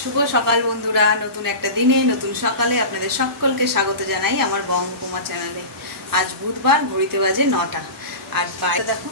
শুভ সকাল বন্ধুরা, নতুন একটা দিনে নতুন সকালে আপনাদের সকলকে স্বাগত জানাই আমার বঙ্গকুমা চ্যানেলে। আজ বুধবার, ঘড়িতে বাজে 9টা। আর বাইরে দেখো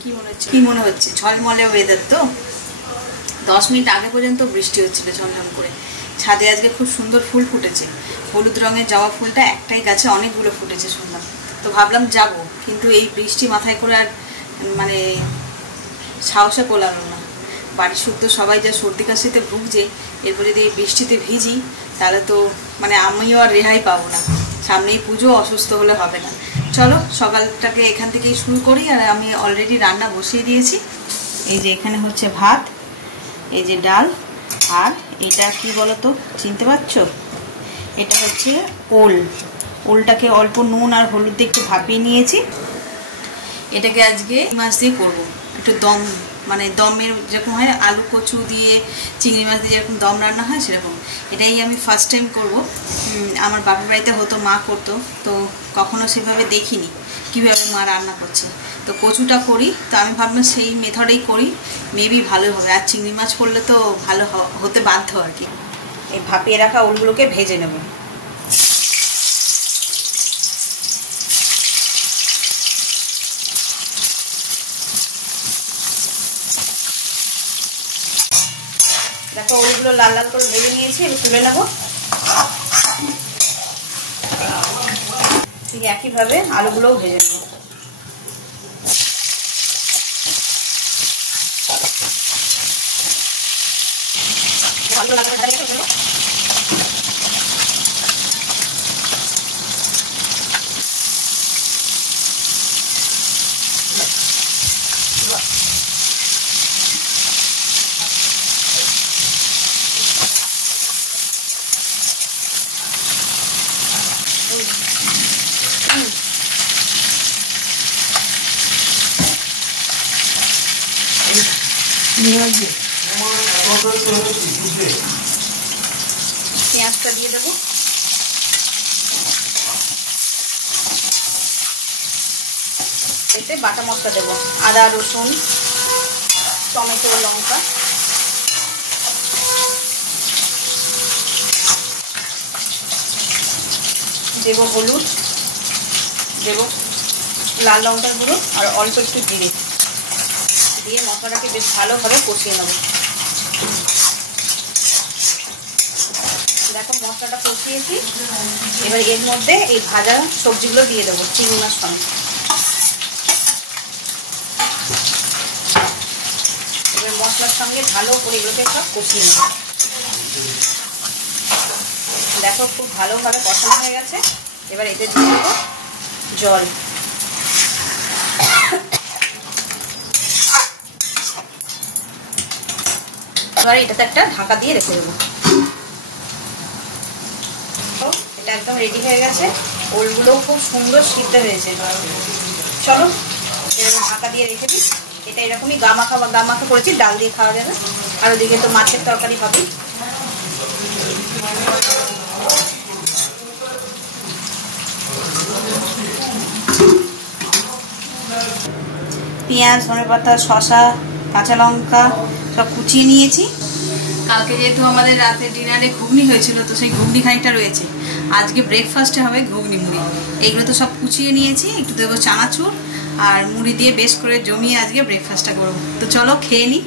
কি মনে হচ্ছে ঝলমলে ওয়েদার। তো 10 মিনিট আগে পর্যন্ত বৃষ্টি হচ্ছিল ঝমঝম করে। ছাদে আজকে খুব সুন্দর ফুল ফুটেছে, হলুদ রঙের জবা ফুলটা একটাই গাছে অনেকগুলো ফুটেছে শুনলাম। তো ভাবলাম যাব, কিন্তু এই বৃষ্টি মাথায় করে আর মানে সাহসে কোলালো না। বাড়ির শুদ্ধ সবাই যা সর্দি কাশিতে ভুগছে, এরপর যদি এই বৃষ্টিতে ভিজি তাহলে তো মানে আমিও আর রেহাই পাবো না। সামনেই পুজো, অসুস্থ হলে হবে না। চলো সকালটাকে এখান থেকেই শুরু করি। আর আমি অলরেডি রান্না বসিয়ে দিয়েছি। এই যে এখানে হচ্ছে ভাত, এই যে ডাল, আর এটা কি বলো তো, চিনতে পারছো? এটা হচ্ছে ওল। ওলটাকে অল্প নুন আর হলুদ দিয়ে একটু ভাপিয়ে নিয়েছি। এটাকে আজকে মাছ দিয়ে করবো, একটু দম, মানে দমের যেরকম হয় আলু কচু দিয়ে চিংড়ি মাছ দিয়ে যেরকম দম রান্না হয় সেরকম। এটাই আমি ফার্স্ট টাইম করবো। আমার বাপের বাড়িতে হতো, মা করতো, তো কখনো সেভাবে দেখিনি কীভাবে মা রান্না করছে। তো কচুটা করি, তো আমি ভাবলাম সেই মেথডেই করি, মেবি ভালো হবে। আর চিংড়ি মাছ করলে তো ভালো হতে বাধ্য আর কি। এই ভাপিয়ে রাখা ওলগুলোকে ভেজে নেব। দেখো ওলগুলো লাল লাল করে ভেজে নিয়েছি, আমি তুলে নেব। ঠিক একইভাবে আলুগুলোও ভেজে নেব। পেঁয়াজটা দিয়ে দেবো। এতে বাটা মশলা দেবো, আদা রসুন টমেটো লঙ্কা। দেব হলুদ, দেব লাল লঙ্কার গুঁড়ো আর অল্প একটু জিরে দিয়ে মশলাটাকে বেশ ভালোভাবে কষিয়ে নেব। দেখো মশলাটা কষিয়েছি, এবার এর মধ্যে এই ভাজা সবজিগুলো দিয়ে দেবো চিংড়ি মাছ সঙ্গে। এবার মশলার সঙ্গে ভালো করে এগুলোকে সব কষিয়ে নেব। দেখো খুব ভালোভাবে কষানো হয়ে গেছে। এবার এতে দিয়ে দেবো জল। এবার এটাতে একটা ঢাকা দিয়ে রেখে দেবো। এটা একদম রেডি হয়ে গেছে। ওলগুলো খুব সুন্দর সিদ্ধ হয়েছে। চলো এরকম ঢাকা দিয়ে রেখে দিই। এটা এরকমই গামাখা করেছি, ডাল দিয়ে খাওয়া যাবে। আর ওদিকে তো মাছের তরকারি হবে। পেঁয়াজ, ধনেপাতা, শসা, কাঁচা লঙ্কা সব কুচিয়ে নিয়েছি। কালকে যেহেতু আমাদের রাতে ডিনারে ঘুগনি হয়েছিল, তো সেই ঘুগনি খানিকটা রয়েছে। আজকে ব্রেকফাস্টে হবে ঘুগনি মুড়ি। এইগুলো তো সব কুচিয়ে নিয়েছি। একটু দেবো চানাচুর আর মুড়ি দিয়ে বেশ করে জমিয়ে আজকে ব্রেকফাস্টটা করবো। তো চলো খেয়ে নিই।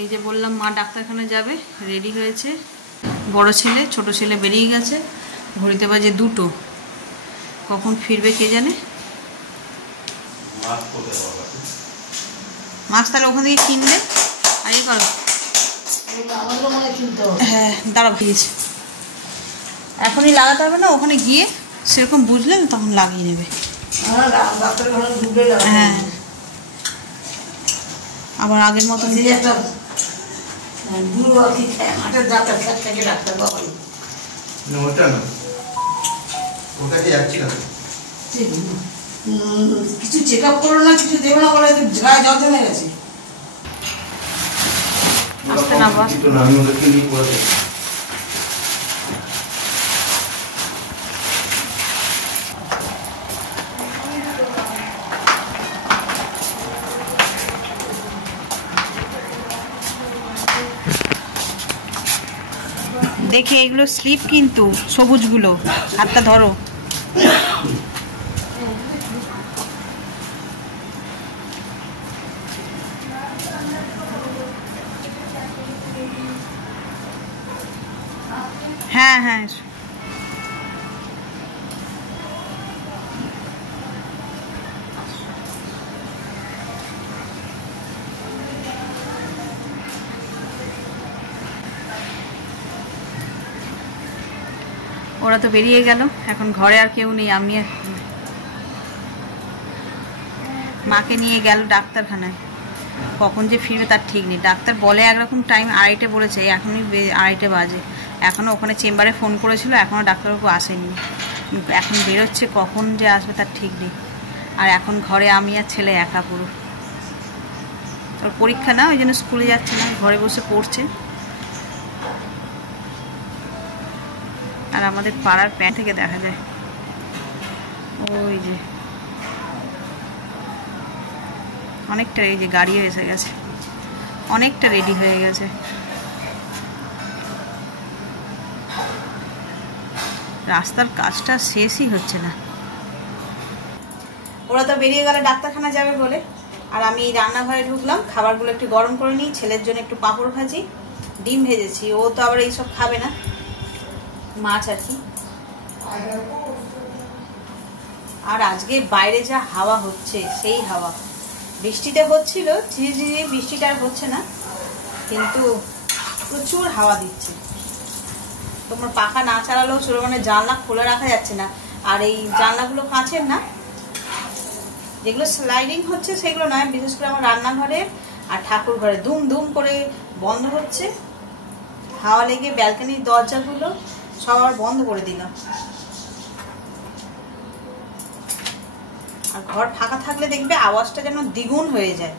এই যে বললাম মা ডাক্তারখানা যাবে, রেডি হয়েছে। বড় ছেলে, ছোট ছেলে বেরিয়ে গেছে। ঘড়িতে বাজে 2টো। কখন ফিরবে কে জানে। মাছ তাহলে ওখান থেকে কিনবে। আর এই করো, হ্যাঁ দাঁড়া, ভিজ এখনই লাগাতে হবে না, ওখানে গিয়ে সেরকম বুঝলে তখন লাগিয়ে নেবে। হ্যাঁ, আবার আগের মতো কিছু চেক আপ করো না, কিছু দেবে না, বলে গায়ে জল জমে গেছে। আসতে না বাস দেখে এগুলো স্লিপ কিন্তু সবুজগুলো, হাতটা ধরো। হ্যাঁ হ্যাঁ, ওরা তো বেরিয়ে গেল, এখন ঘরে আর কেউ নেই। আমি মাকে নিয়ে গেল ডাক্তারখানায়, কখন যে ফিরবে তার ঠিক নেই। ডাক্তার বলে একরকম টাইম, 2:30 বলেছে, এখনই 2:30 বাজে। এখনও ওখানে চেম্বারে ফোন করেছিল, এখনও ডাক্তারবাবু আসেনি। এখন বেরোচ্ছে, কখন যে আসবে তার ঠিক নেই। আর এখন ঘরে আমি আর ছেলে একা পুরো। ওর পরীক্ষা না, ওই জন্য স্কুলে যাচ্ছে না, ঘরে বসে পড়ছে। আর আমাদের পাড়ার প্যান্ট থেকে দেখা যায় ওই যে অনেকটা, এই যে গাড়িও এসে গেছে, অনেকটা রেডি হয়ে গেছে। রাস্তার কাজটা শেষই হচ্ছে না। ওরা তো বেরিয়ে গেল ডাক্তারখানা যাবে বলে, আর আমি রান্নাঘরে ঢুকলাম। খাবারগুলো একটু গরম করে নিই, ছেলের জন্য একটু পাঁপড় ভাজি, ডিম ভেজেছি। ও তো আবার এইসব খাবে না, মাছ আর কি। আর আজকে বাইরে যা হাওয়া হচ্ছে, সেই হাওয়া। বৃষ্টিতে হচ্ছিল ঝিরিঝিরি, বৃষ্টিটা আর হচ্ছে না, কিন্তু প্রচুর হাওয়া দিচ্ছে। তোমার পাখা না চালালেও চলো, মানে জানলা খোলা রাখা যাচ্ছে না। আর এই জানলাগুলো কাঁচের না, যেগুলো স্লাইডিং হচ্ছে সেগুলো নয়, বিশেষ করে আমার রান্নাঘরে আর ঠাকুর ঘরে দুম দুম করে বন্ধ হচ্ছে। হাওয়া লেগে ব্যালকনির দরজাগুলো সব আবার বন্ধ করে দিলাম। আর ঘর ফাঁকা থাকলে দেখবে আওয়াজটা যেন দ্বিগুণ হয়ে যায়।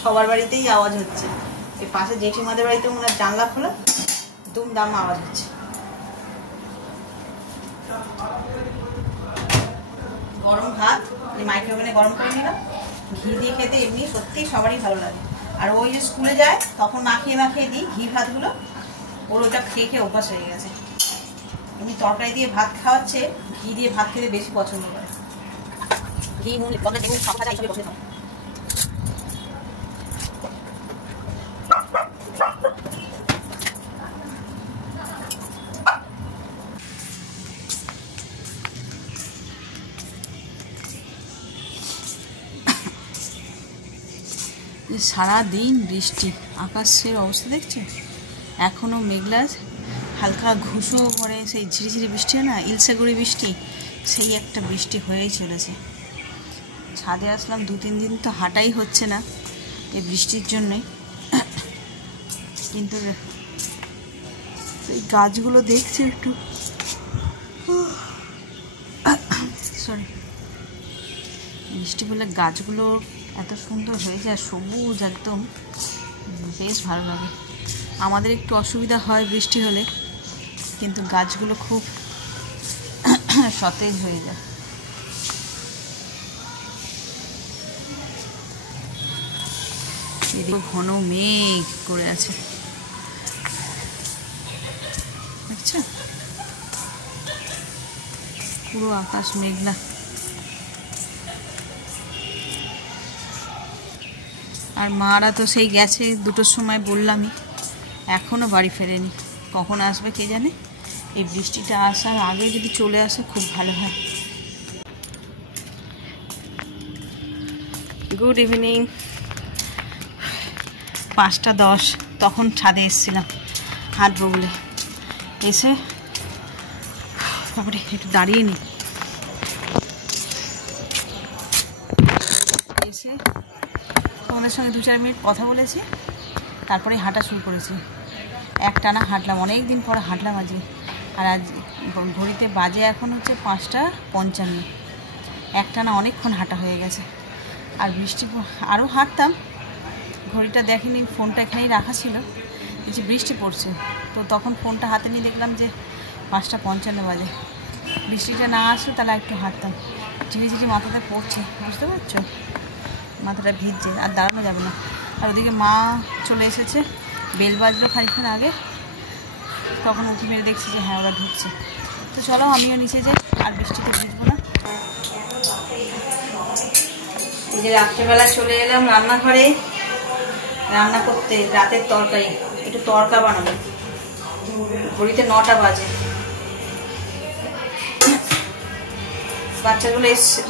সবার বাড়িতেই আওয়াজ হচ্ছে। এই পাশে জেঠিমাদের বাড়িতে মনে হয় জানলা খোলা, দুম দাম আওয়াজ হচ্ছে। গরম ভাত মাইক্রোওভেনে গরম করে নিলাম, ঘি দিয়ে খেতে এমনি সত্যি সবারই ভালো লাগে। আর ওই যে স্কুলে যায় তখন মাখিয়ে মাখিয়ে দিই ঘি ভাতগুলো, ওর ওটা খেয়ে খেয়ে অভ্যাস হয়ে গেছে। এমনি তরকারি দিয়ে ভাত খাওয়াচ্ছে, ঘি দিয়ে ভাত খেতে বেশি পছন্দ করে। ঘি মূল সব কাজে হিসেবে পছন্দ। সারাদিন বৃষ্টি, আকাশের অবস্থা দেখছে, এখনও মেঘলা, হালকা ঘুষও পড়ে, সেই ঝিরিঝিরি বৃষ্টি হয় না, ইলসাগুড়ি বৃষ্টি, সেই একটা বৃষ্টি হয়েই চলেছে। ছাদে আসলাম, 2-3 দিন তো হাঁটাই হচ্ছে না এই বৃষ্টির জন্যে। কিন্তু এই গাছগুলো দেখছি একটু, সরি, বৃষ্টি বলে গাছগুলো এত সুন্দর হয়ে যায়, সবুজ একদম, বেশ ভালো লাগে। আমাদের একটু অসুবিধা হয় বৃষ্টি হলে, কিন্তু গাছগুলো খুব সতেজ হয়ে যায়। এদিকে ঘন মেঘ করে আছে, আচ্ছা পুরো আকাশ মেঘলা। আর মারা তো সেই গেছে 2টোর সময় বললামই, এখনও বাড়ি ফেরেনি, কখন আসবে কে জানে। এই বৃষ্টিটা আসার আগে যদি চলে আসে খুব ভালো হয়। Good evening. 5:10 তখন ছাদে এসেছিলাম হাঁটবো বলে। এসে তারপরে একটু দাঁড়িয়ে নিই, এসে তোমাদের সঙ্গে 2-4 মিনিট কথা বলেছি, তারপরে হাঁটা শুরু করেছি। একটানা হাঁটলাম, অনেক দিন পরে হাঁটলাম আজকে। আর আজ ঘড়িতে বাজে এখন হচ্ছে 5:55। একটানা অনেকক্ষণ হাঁটা হয়ে গেছে। আর বৃষ্টি আরও হাঁটতাম, ঘড়িটা দেখেনি, ফোনটা এখানেই রাখা ছিল, যে বৃষ্টি পড়ছে। তো তখন ফোনটা হাতে নিয়ে দেখলাম যে 5:55 বাজে। বৃষ্টিটা না আসলে তাহলে একটু হাঁটতাম। ঝিরি ঝিরি মাথাতে পড়ছে, বুঝতে পারছো, মাথাটা ভিজছে, আর দাঁড়ানো যাবে না। আর ওদিকে মা চলে এসেছে, বেল বাজলো খানিক্ষণ আগে, তখন উঁকি মেরে দেখছি যে হ্যাঁ ওরা ঢুকছে। তো চলো আমিও নিচে যাই, আর বৃষ্টিতে ভিজবো না। এই যে রাত্রেবেলা চলে এলাম রান্নাঘরে রান্না করতে, রাতের তরকারি, একটু তড়কা বানাবো। ঘড়িতে 9টা বাজে।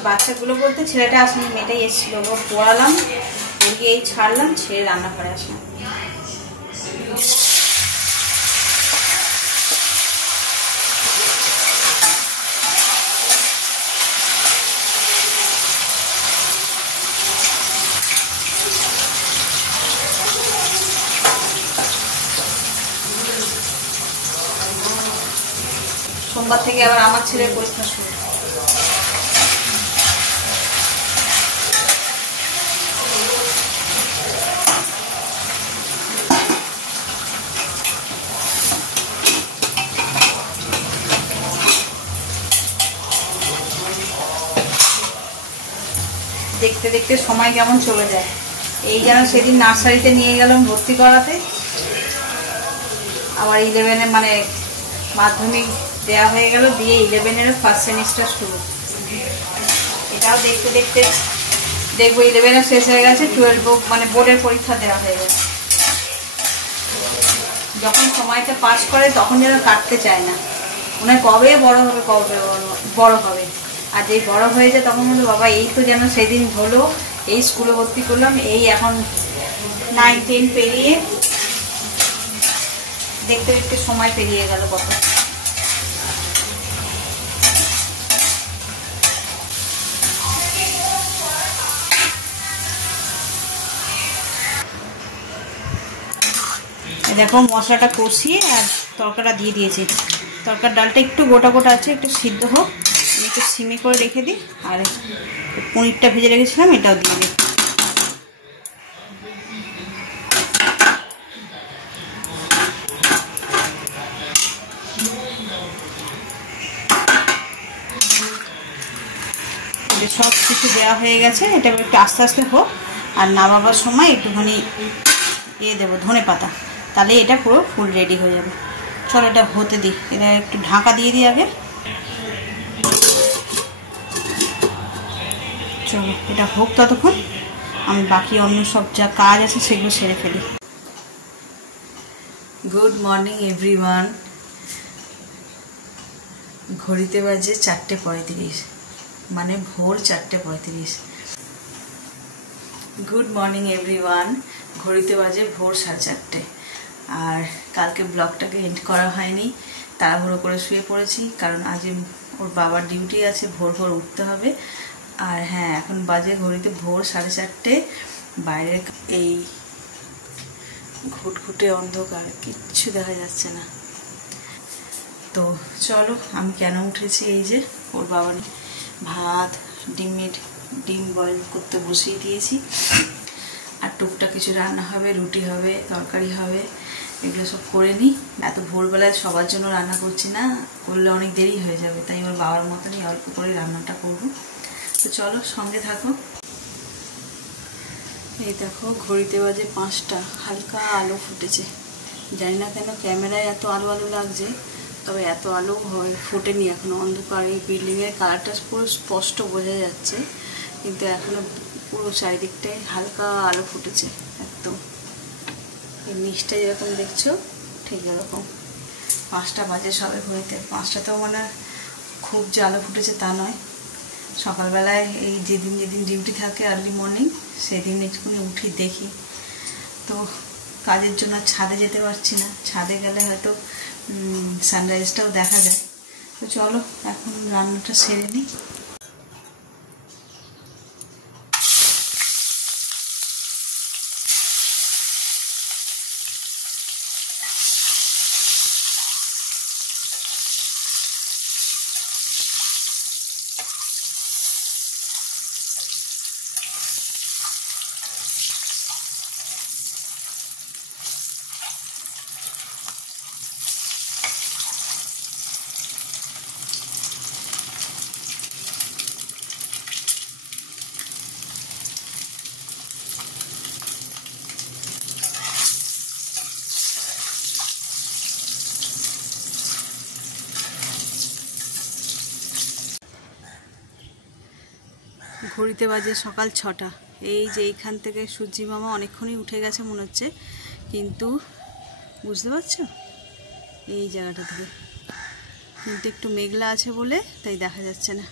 বাচ্চাগুলো বলতে ছেলেটা আসেনি, মেয়েটাই এসেছিল, ওর পড়ালাম, ওদিকে এই ছাড়লাম, ছেড়ে রান্নাঘরে আসলাম। সোমবার থেকে আবার আমার ছেলের পরীক্ষা শুরু। দেখতে দেখতে সময় কেমন চলে যায়। এই যেন সেদিন নার্সারিতে নিয়ে গেলাম ভর্তি করাতে, আবার 11-এ মানে মাধ্যমিক দেওয়া হয়ে গেল, দিয়ে 11-এরও ফার্স্ট সেমিস্টার শুরু। এটাও দেখতে দেখতে দেখবো 11-এ শেষ হয়ে গেছে, 12 মানে বোর্ডের পরীক্ষা দেওয়া হয়ে গেছে। যখন সময়টা পাস করে তখন যেন কাটতে চায় না, মনে হয় কবে বড় হবে, কবে বড় হবে। আর যেই বড় হয়ে যায় তখন বলতো বাবা এই তো যেন সেদিন হলো, এই স্কুলে ভর্তি করলাম, এই এখন 9-10 পেরিয়ে, দেখতে দেখতে সময় পেরিয়ে গেল কত। দেখো মশলাটা কষিয়ে আর তরকাটা দিয়ে দিয়েছি। তরকার ডালটা একটু গোটা গোটা আছে, একটু সিদ্ধ হোক, আমি একটু সিমে করে রেখে দিই। আর পনিরটা ভেজে রেখেছিলাম, এটাও দিয়ে দিই। সব কিছু দেওয়া হয়ে গেছে, এটা একটু আস্তে আস্তে হোক। আর নামাবার সময় একটুখানি দেবো ধনে পাতা, তাহলে এটা পুরো ফুল রেডি হয়ে যাবে। চলো এটা হতে দিই, এটা একটু ঢাকা দিয়ে দিই আগে। চলো এটা হোক, ততক্ষণ আমি বাকি অন্য সব যা কাজ আছে সেগুলো সেরে ফেলি। Good morning everyone. ঘড়িতে বাজে 4:35, মানে ভোর 4:35। Good morning everyone. ঘড়িতে বাজে ভোর 4:30। আর কালকে ব্লগটাকে এন্ড করা হয়নি, তাড়াহুড়ো করে শুয়ে পড়েছি, কারণ আজ ওর বাবার ডিউটি আছে, ভোর ভোর উঠতে হবে। আর হ্যাঁ, এখন বাজে ঘড়িতে ভোর 4:30। বাইরের এই ঘুটঘুটে অন্ধকার, কিচ্ছু দেখা যাচ্ছে না। তো চলো, আমি কেন উঠেছি, এই যে ওর বাবা ভাত ডিম বয়েল করতে বসিয়ে দিয়েছি। আর টুকটাক কিছু রান্না হবে, রুটি হবে, তরকারি হবে, এগুলো সব করে নিই। এত ভোরবেলায় সবার জন্য রান্না করছি না, করলে অনেক দেরি হয়ে যাবে, তাই ওর বাবার মতনই অল্প করে রান্নাটা করবো। তো চলো সঙ্গে থাকো। এই দেখো ঘড়িতে বাজে 5টা, হালকা আলো ফুটেছে। জানি না কেন ক্যামেরায় এত আলো আলো লাগছে, তবে এত আলো ফোটেনি এখনো। অন্ধকার, এই বিল্ডিংয়ের কালারটা পুরো স্পষ্ট বোঝা যাচ্ছে, কিন্তু এখনো পুরো চারিদিকটায় হালকা আলো ফুটেছে একদম। এই নিচটা যেরকম দেখছো ঠিক এরকম। 5টা বাজে সবে ঘড়িতে। 5টাতেও মানে খুব যে আলো ফুটেছে তা নয়। সকালবেলায় এই যেদিন ডিউটি থাকে আর্লি মর্নিং সেদিন একটুখানি উঠি দেখি, তো কাজের জন্য ছাদে যেতে পারছি না। ছাদে গেলে হয়তো সানরাইজটাও দেখা যায়। তো চলো এখন রান্নাটা সেরে নিই। ঘড়িতে বাজে সকাল 6টা। এই যে এইখান থেকে সূর্যি মামা অনেকক্ষণই উঠে গেছে মনে হচ্ছে, কিন্তু বুঝতে পারছো এই জায়গাটা থেকে কিন্তু একটু মেঘলা আছে বলে তাই দেখা যাচ্ছে না।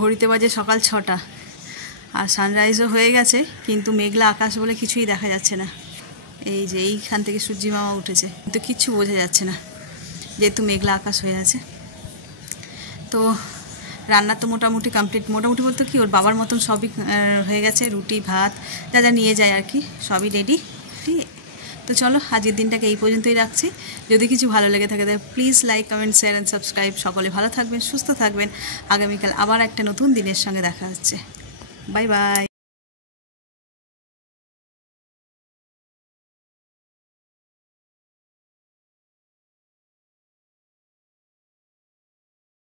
ঘড়িতে বাজে সকাল 6টা আর সানরাইজও হয়ে গেছে, কিন্তু মেঘলা আকাশ বলে কিছুই দেখা যাচ্ছে না। এই যে এইখান থেকে সূর্যি মামা উঠেছে কিন্তু কিচ্ছু বোঝা যাচ্ছে না যেহেতু মেঘলা আকাশ হয়ে আছে। তো রান্না তো মোটামুটি কমপ্লিট, মোটামুটি বলতে কি ওর বাবার মতন সবই হয়ে গেছে। রুটি ভাত যা যা নিয়ে যায় আর কি সবই রেডি। ঠিক, তো চলো আজকের দিনটাকে এই পর্যন্তই রাখছি। যদি কিছু ভালো লেগে থাকে তাহলে please like, comment, share and subscribe. সকলে ভালো থাকবেন, সুস্থ থাকবেন। আগামীকাল আবার একটা নতুন দিনের সঙ্গে দেখা হচ্ছে। Bye bye.